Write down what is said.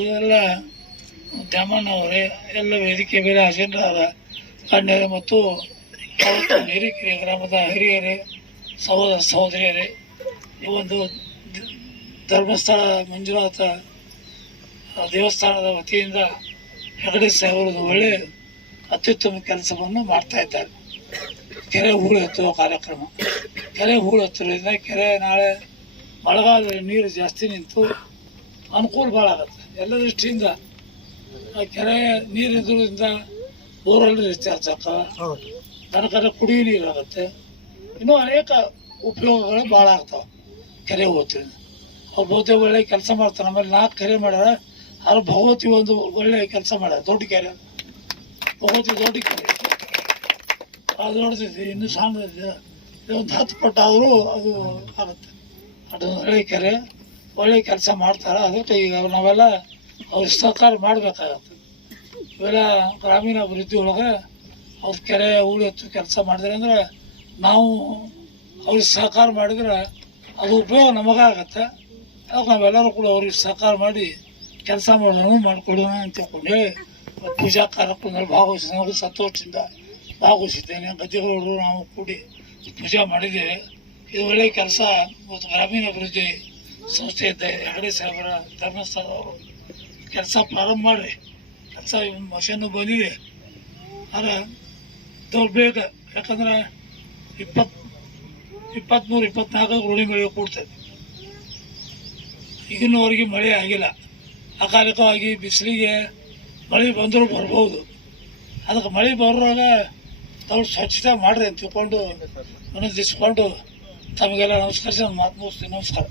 ಇವೆಲ್ಲ ದ್ಯಾಮಣ್ಣವರೇ ಎಲ್ಲ ವೇದಿಕೆ ಮೇಲೆ ಹಾಜರಾದ ಗಣ್ಯರೇ ಮತ್ತು ಹಿರಿಕೆರೆ ಗ್ರಾಮದ ಹಿರಿಯರೇ, ಸಹೋದರ ಸಹೋದರಿಯರೇ, ಈ ಒಂದು ಧರ್ಮಸ್ಥಳ ಮಂಜುನಾಥ ದೇವಸ್ಥಾನದ ವತಿಯಿಂದ ಹೆಗಡೆ ಸಾಹೇಬರದು ಒಳ್ಳೆಯ ಅತ್ಯುತ್ತಮ ಕೆಲಸವನ್ನು ಮಾಡ್ತಾ ಇದ್ದಾರೆ. ಕೆರೆ ಹೂಳು ಎತ್ತುವ ಕಾರ್ಯಕ್ರಮ. ಕೆರೆ ಹೂಳು ಎತ್ತುವುದರಿಂದ ಕೆರೆ ನಾಳೆ ಮಳೆಗಾಲದಲ್ಲಿ ನೀರು ಜಾಸ್ತಿ ನಿಂತು ಅನುಕೂಲ ಭಾಳ ಆಗುತ್ತೆ ಎಲ್ಲ ದೃಷ್ಟಿಯಿಂದ. ಕೆರೆ ನೀರು ಇದ್ರಿಂದ ಬೋರ್ವೆಲ್ ರಿಚಾರ್ಜ್ ಆಗ್ತವೆ, ದನಕರ ಕುಡಿಯೋ ನೀರು ಆಗುತ್ತೆ, ಇನ್ನೂ ಅನೇಕ ಉಪಯೋಗಗಳು ಭಾಳ ಆಗ್ತಾವೆ ಕೆರೆ ಹೋಗ್ತಿರಿಂದ. ಅವ್ರು ಬಹುತೇಕ ಒಳ್ಳೆ ಕೆಲಸ ಮಾಡ್ತಾರೆ. ಆಮೇಲೆ 4 ಕೆರೆ ಮಾಡ್ಯಾರ. ಆದ್ರೆ ಭಗವತಿ ಒಂದು ಒಳ್ಳೆ ಕೆಲಸ ಮಾಡ್ಯಾರ. ದೊಡ್ಡ ಕೆರೆ ಭಗವತಿ ದೊಡ್ಡ ಕೆರೆ ಅದು ನೋಡ್ತೈತಿ, ಇನ್ನೂ ಸಣ್ಣದಿದೆ, ಒಂದು 10 ಪಟ್ಟು ಆದರೂ ಅದು ಆಗುತ್ತೆ. ಅದು ಒಳ್ಳೆ ಕೆರೆ, ಒಳ್ಳೆ ಕೆಲಸ ಮಾಡ್ತಾರೆ. ಅದಕ್ಕೆ ಈಗ ನಾವೆಲ್ಲ ಅವ್ರಿಗೆ ಸಹಕಾರ ಮಾಡಬೇಕಾಗತ್ತೆ. ಇವೆಲ್ಲ ಗ್ರಾಮೀಣ ಅಭಿವೃದ್ಧಿ ಒಳಗೆ ಅವ್ರ ಕೆರೆ ಹೂಳು ಎತ್ತು ಕೆಲಸ ಮಾಡಿದ್ರೆ ಅಂದರೆ ನಾವು ಅವ್ರಿಗೆ ಸಹಕಾರ ಮಾಡಿದ್ರೆ ಅದು ಉಪಯೋಗ ನಮಗಾಗತ್ತೆ. ಅದಕ್ಕೆ ನಾವೆಲ್ಲರೂ ಕೂಡ ಅವ್ರಿಗೆ ಸಹಕಾರ ಮಾಡಿ ಕೆಲಸ ಮಾಡೋಣ ಮಾಡಿಕೊಡೋಣ ಅಂತ ತಿಳ್ಕೊಂಡು ಪೂಜಾ ಕಾರ್ಯಕ್ರಮದಲ್ಲಿ ಭಾಗವಹಿಸಿದ ಸಂತೋಷದಿಂದ ಭಾಗವಹಿಸಿದ್ದೇನೆ. ಗದ್ದೆಗಳು ನಾವು ಕೂಡಿ ಪೂಜೆ ಮಾಡಿದ್ದೇವೆ. ಇದು ಒಳ್ಳೆಯ ಕೆಲಸ. ಮತ್ತು ಗ್ರಾಮೀಣ ಅಭಿವೃದ್ಧಿ ಸಂಸ್ಥೆ ಇದ್ದ ಹೆಗಡೆ ಸಾಹೇಬರ ಧರ್ಮಸ್ಥಳದವರು ಕೆಲಸ ಪ್ರಾರಂಭ ಮಾಡಿ ಕೆಲಸ ಮಷನ್ನು ಬಂದಿದೆ. ಆದರೆ ದೊಡ್ಡ ಬೇಗ, ಯಾಕಂದ್ರೆ 23-24 ರೂಢಿ ಮಳೆ ಕೂಡ್ತದೆ. ಈಗಿನವರೆಗೆ ಮಳೆ ಆಗಿಲ್ಲ. ಅಕಾಲಿಕವಾಗಿ ಬಿಸಿಲಿಗೆ ಮಳೆ ಬಂದರೂ ಬರ್ಬೋದು. ಅದಕ್ಕೆ ಮಳೆ ಬರುವಾಗ ತಾವು ಸ್ವಚ್ಛತೆ ಮಾಡ್ರಿ ಅಂತ ತಿಳ್ಕೊಂಡು ವಿನಂತಿಸ್ಕೊಂಡು ತಮಗೆಲ್ಲ ನಮಸ್ಕರಿಸಿ ಮಾತು ಮುಗಿಸ್ತೀನಿ. ನಮಸ್ಕಾರ.